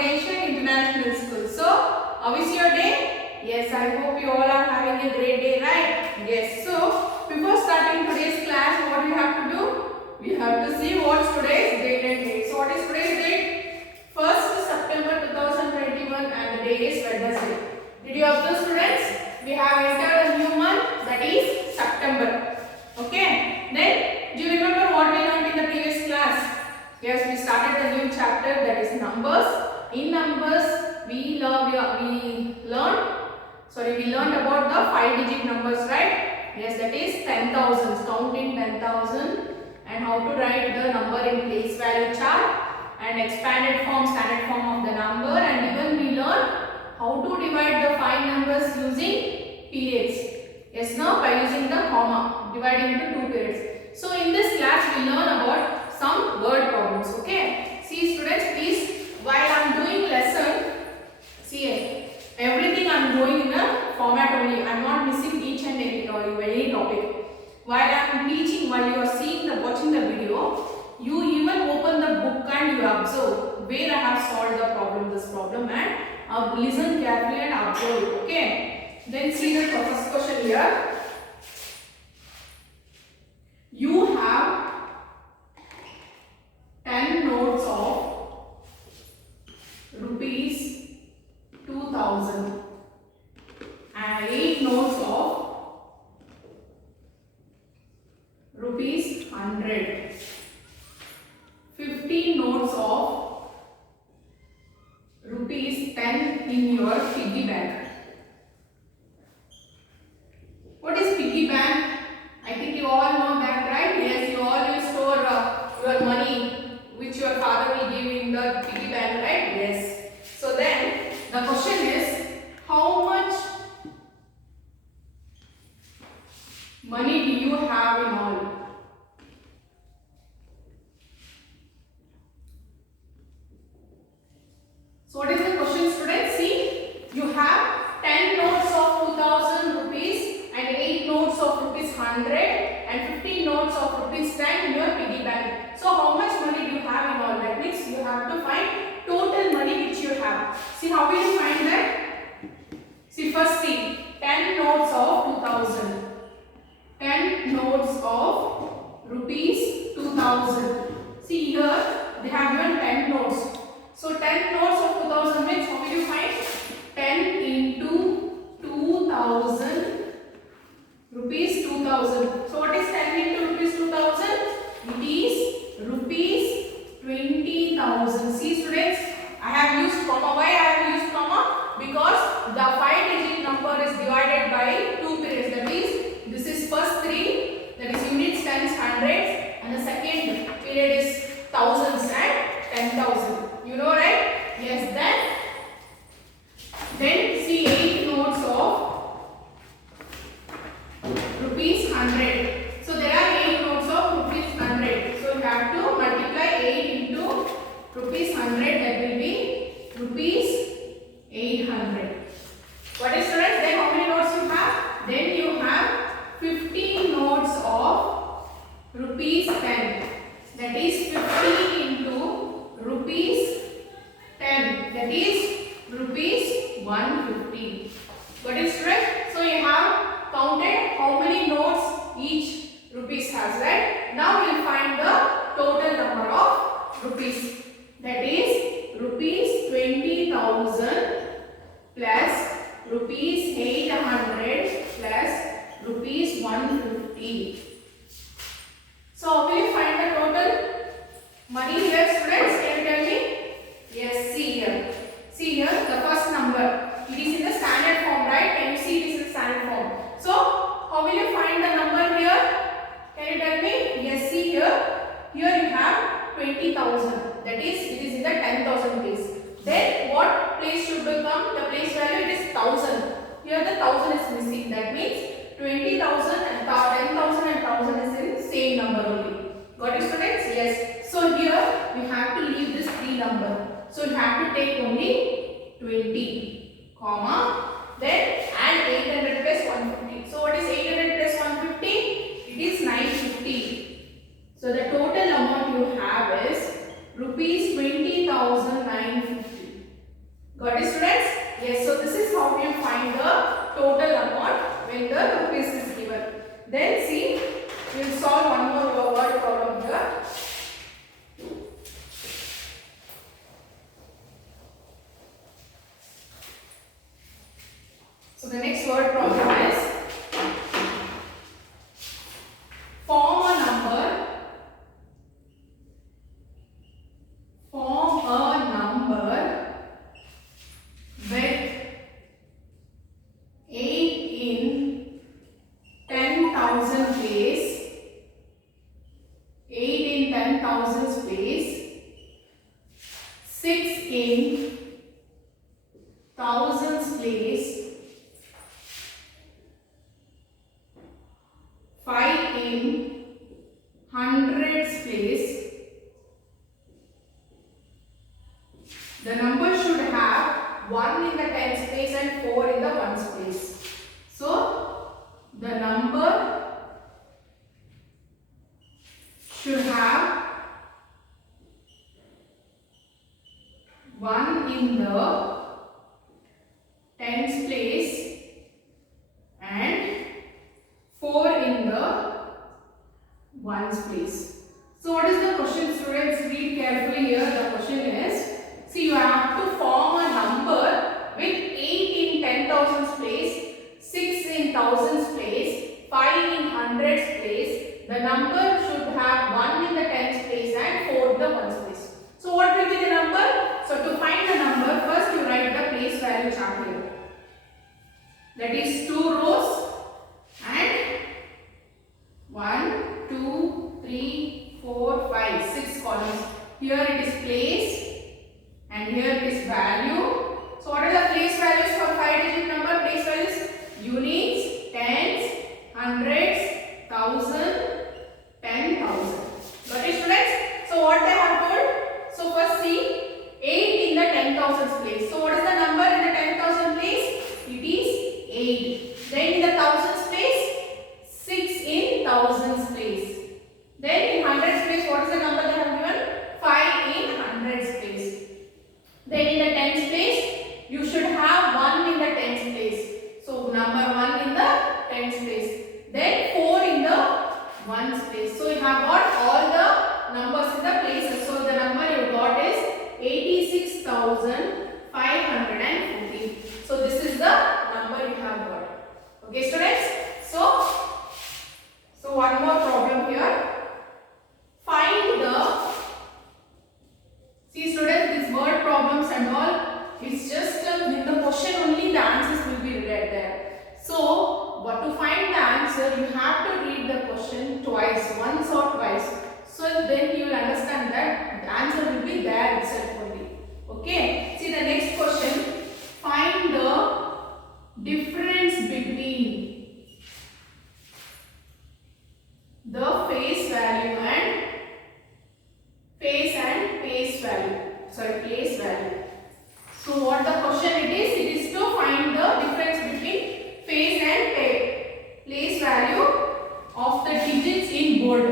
Foundation International School. So, how is your day? Yes, I hope you all are having a great day, right? Yes. So, before starting today's class, what we have to do? We have to see what's today's date and date. So, what is today's date? 1st September 2021 and the day is Wednesday. Did you observe, students? We have entered a new month, that is September. Okay. Then, do you remember what we learned in the previous class? Yes, we started a new chapter, that is numbers. In numbers, we learned about the 5-digit numbers, right? Yes, that is 10,000, counting 10,000, and how to write the number in place value chart, and expanded form, standard form of the number, and even we learned how to divide the 5 numbers using periods. Yes, now by using the comma, dividing into 2 periods. So in this class, we learn about some word problems. Okay, see students, please, while I am doing lesson, see everything I am going in a format only. I am not missing each and any topic. While I am teaching, while you are watching the video, you even open the book and you observe where I have solved the this problem, and listen carefully and observe it. Okay, then see the first question here. You have 10 notes of rupees 2000 and 8 notes of rupees 100, 15 notes of rupees 10 in your piggy bank. What is piggy bank? I think you all know that, right? Yes, you all will store your money which your father will give in the piggy bank, right? Yes. So then the question is, how much money do you have in all? So what is the question, students? See, you have 10 notes of 2000 rupees and 8 notes of rupees 100 and 15 notes of rupees 10 in your piggy bank. So how much money do you have in all? That means you have to find total money which you have. See, how will you find that? See, first see, 10 notes of 2000. 10 notes of rupees 2000. See here, they have given 10 notes. So 10 notes of 2000 means how will you find? 10 into 2000 rupees 2000. So what is 10 into rupees 2000? It is rupees 20,000. See students, I have used comma. Why I have used comma? Because the 5-digit number is divided by 2 periods. That is, this is first 3, that is units, tens, hundreds, and the second period is thousands and 10,000. You know, right? Yes. Then see 8 notes of rupees 100. So there are 8 notes of rupees 100. So you have to multiply 8 into rupees 100. That will be rupees 800. What is students? Then how many notes you have? Then you have 15 notes of rupees 10. That is 15 into rupees 10. That is rupees 150. Got it, students? So you have counted how many notes each rupees has, right? Now we will find the total number of rupees. That is rupees 20,000 plus rupees 800 plus rupees 150. So how will you find the total money here, students? Can you tell me? Yes, see here. See here, the first number. It is in the standard form, right? Can you see this is the standard form? So how will you find the number here? Can you tell me? Yes, see here. Here you have 20,000. That is, it is in the 10,000 place. Then what place should become? The place value, it is 1000. Here the 1000 is missing. That means 20,000 and 10,000 and 1000 is in same number only. Got it, students? Yes. So here we have to leave this 3 number. So you have to take only 20, comma, then add 800 plus 150. So what is 800 plus 150? It is 950. So the total amount you have is rupees 20,950. total amount when the rupees is given. Then see, we will solve one more word problem here. So the next word problem is form a number with 8 in 10,000 place, 8 in 10,000 place, 6 in thousands place, 5 in hundreds place. The number should have 1 in the tens place and 4 in the ones place. So the number should have 1 in the tens place and 4 in the ones place. So what is the question, students? Read carefully here. The question is, see, you have to form a number with 8 in 10,000 place, 6 in thousands place, 5 in hundreds place. The number should have 1 in the tens place and 4 in the ones place. So what will be the number? So to find the number, first you write the place value chart here. That is 2 rows and 1, 2, 3, 4, 5, 6 columns. Here it is place and here it is value. So what are the place values for 5-digit number? Place values: units, tens, hundreds, thousand, 10,000. Got it, students? So what they have told? So first see, 8 in the 10,000 place. So what is the number in the 10,000 place? It is 8. Then in the thousands place, 6 in thousands place. Then in hundreds place, what is the number they have given? 5 in hundreds place. Then in the tens place, you should have 1 in the tens place. So number 1 in the tens place. Then 4 in the ones place. So you have got all the numbers in the places. So the number you got is 86,514. So this is the number you have got. Okay, students? So one more problem here. Find the, see students, these word problems and all, it's just in the question only the answers will be read there. So but to find the answer, you have to read the question twice, once or twice. So then you will understand that the answer will be there itself only. Okay. See the next question. Find the difference between the face value and place value. So what the question it is to find the difference between face and place value of the digits in board.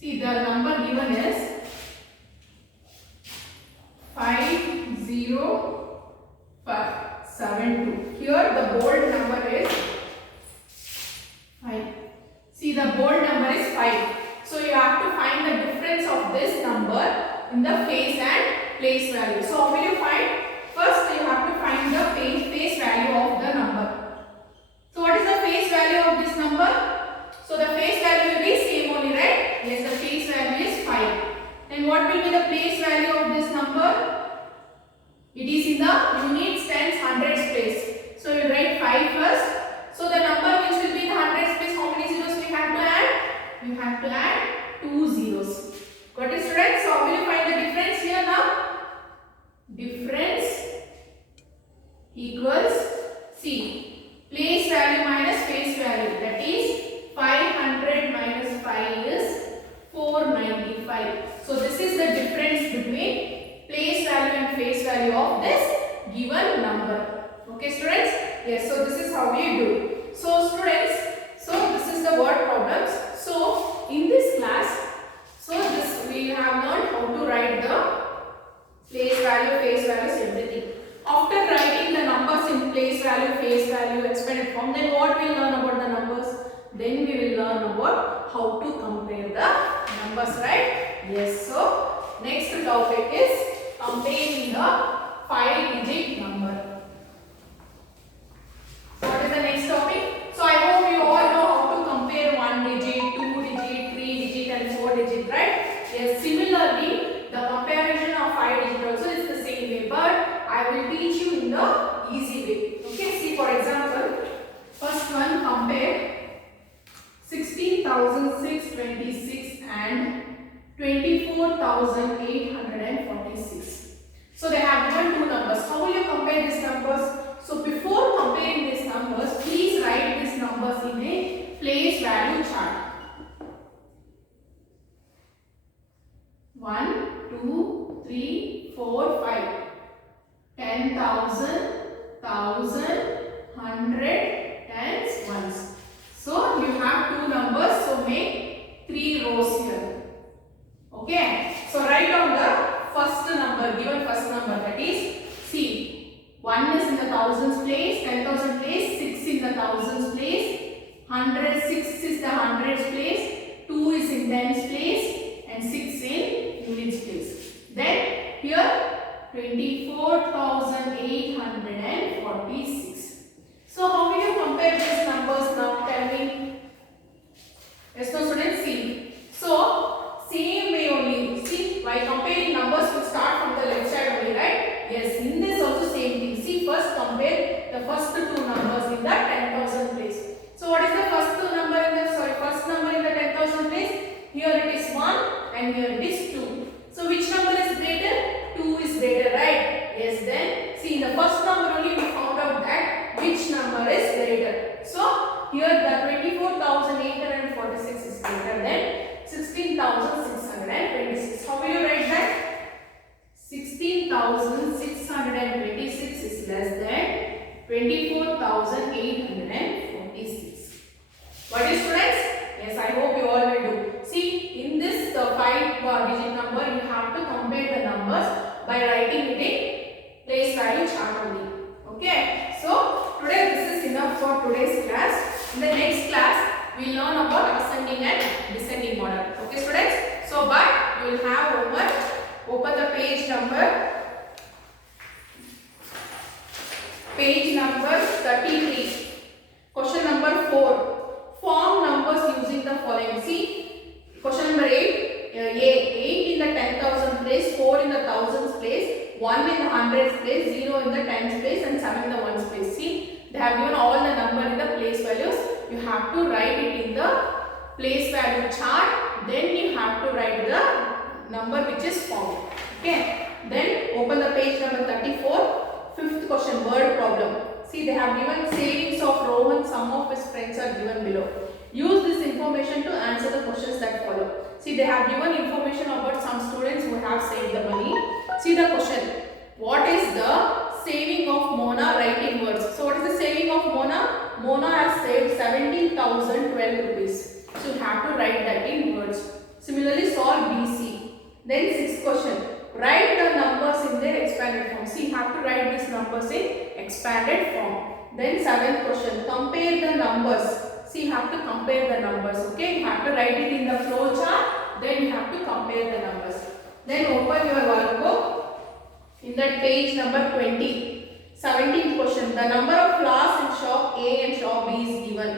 See the number given is 50572. Here the bold number is 5. See the bold number is 5. So you have to find the difference of this number in the face and place value. So how will you find? First you have to find the face value of the number. So what is the face value of this number? So the face value will be same only, right? Yes, the face value is 5. Then what will be the place value of this number? It is in the units, tens, hundreds place. So you write 5 first. So the number which will be in the hundreds place, how many zeros we have to add? You have to add 2 zeros. Got it, students? So how will you find the difference here now? Difference equals, see, place value minus face value, that is about how to compare the numbers, right? Yes. So next topic is comparing the 5-digit number. So what is the next topic? So I hope you all know how to compare 1 digit, 2 digit, 3 digit and 4 digit, right? Yes. Similarly, the comparison of 5 digit also is the same way, but I will teach you in the easy way. Okay. See, for example, first one, compare 16,626 and 24,846. So they have given two numbers. How will you compare these numbers? So before comparing these numbers, please write these numbers in a place value chart. 1, 2, 3, 4, 5. 10,000, 1,000, 100, tens, ones. So you have two numbers, so make 3 rows here. Okay. So write down the first number, given first number, that is C. 1 is in the thousands place, 10,000 place, 6 in the thousands place, 100, 6 is the hundreds place, 2 is in tens place, and 6 in units place. Then here 24,846. So how will you compare these numbers now? Tell me. Yes, no students, see. So same way only. See, by comparing numbers, we start from the left side only, right? Yes, in this also same thing. See, first compare the first two numbers in the 10,000 place. So what is the first number in the first number in the 10,000 place? Here it is 1 and here it is 2. So which number is greater? 2 is greater, right? Yes, then see, in the first number only we found out that which number is greater. So here the 24,846 is greater than 16,626. How will you write that? 16,626 is less than 24,846. What is, students? Yes, I hope you all will do. See, in this 5-digit number, you have to compare the numbers by writing it in place value chart only. Okay. So today this is enough for today's class. In the next class, we will learn about ascending and descending order. Okay, students. So, but you will have homework. Open the page number 33. Question number 4. Form numbers using the following. See, question number 8. 8 in the 10,000 place, 4 in the thousands place, 1 in the hundreds place, 0 in the tens place, and 7 in the ones place. See, they have given all the number in the place values. You have to write it in the place value chart. Then you have to write the number which is formed. Okay. Then open the page number 34. 5th question, word problem. See, they have given savings of Rohan. Some of his friends are given below. Use this information to answer the questions that follow. See, they have given information about some students who have saved the money. See the question. What is the saving of Mona? Write in words. So what is the saving of Mona? Mona has saved 17,012 rupees. So you have to write that in words. Similarly, solve BC. Then 6th question. Write the numbers in their expanded form. See, you have to write these numbers in expanded form. Then 7th question. Compare the numbers. See, you have to compare the numbers. Okay, you have to write it in the flow chart. Then you have to compare the numbers. Then open your workbook. In that page number 20. 17th question. The number of flowers in shop A and shop B is given.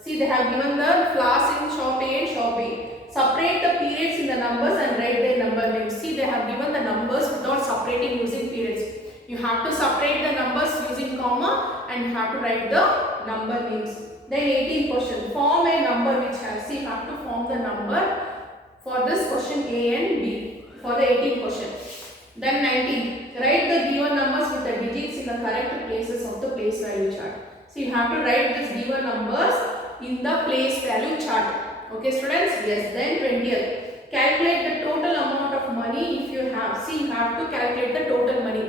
See, they have given the flowers in shop A and shop B. Separate the periods in the numbers and write their number names. See, they have given the numbers without separating using periods. You have to separate the numbers using comma and you have to write the number names. Then 18th question. Form a number which has. See, you have to form the number for this question A and B for the 18th question. Then 19th. Write the given numbers with the digits in the correct places of the place value chart. So you have to write these given numbers in the place value chart. Okay, students? Yes. Then 20th. Calculate the total amount of money if you have. See, you have to calculate the total money.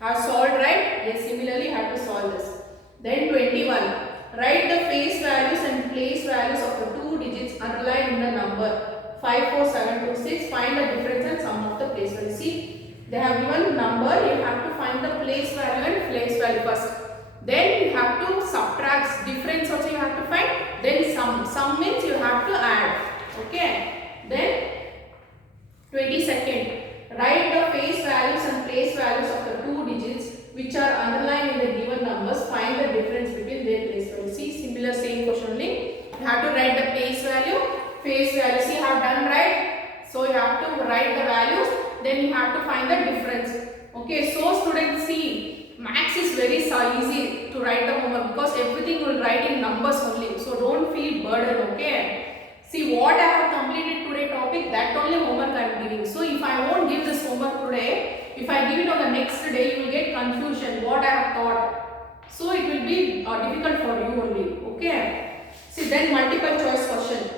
Have solved, right? Yes, similarly you have to solve this. Then 21. Write the face values and place values of the two digits underlined in the number 54726. Find the difference and sum of the place value. See, they have given number. You have to find the place value and place value first. Then you have to subtract difference also you have to find. Then sum. Sum means you have to add. You have to write the face value. See, you have done right. So you have to write the values. Then you have to find the difference. Okay, so students, see, maths is very easy to write the homework because everything will write in numbers only. So don't feel burdened. Okay. See, what I have completed today topic, that only homework I am giving. So if I won't give this homework today, if I give it on the next day, you will get confusion what I have taught. So it will be difficult for you only. Okay. See, then multiple choice question.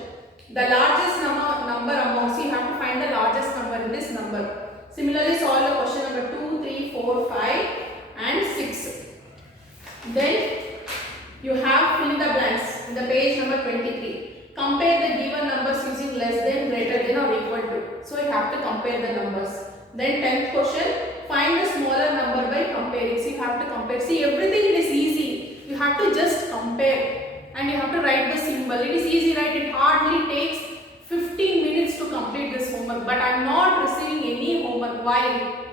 The largest number among, so you have to find the largest number in this number. Similarly, solve the question number 2, 3, 4, 5 and 6. Then you have fill in the blanks in the page number 23. Compare the given numbers using less than, greater than or equal to. So you have to compare the numbers. Then 10th question, find the smaller number by comparing. So you have to compare. See, everything it is easy. You have to just compare and you have to write the symbol. It is easy, right? It hardly takes 15 minutes to complete this homework. But I am not receiving any homework. Why?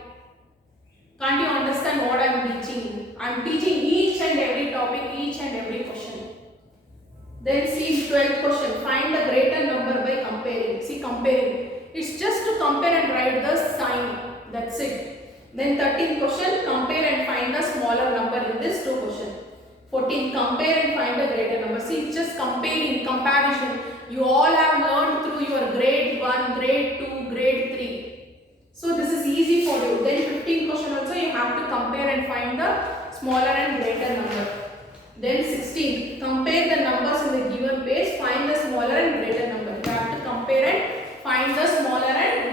Can't you understand what I am teaching? I am teaching each and every topic, each and every question. Then see 12th question, find the greater number by comparing. See, comparing. It's just to compare and write the sign. That's it. Then 13th question, compare and find the smaller number in this two question. 14th, compare and find the greater number. See, it's just comparing, comparison. You all have learned through your grade 1, grade 2, grade 3. So this is easy for you. Then 15th question also you have to compare and find the smaller and greater number. Then 16th, compare the numbers in the given page, find the smaller and greater number. You have to compare and find the smaller and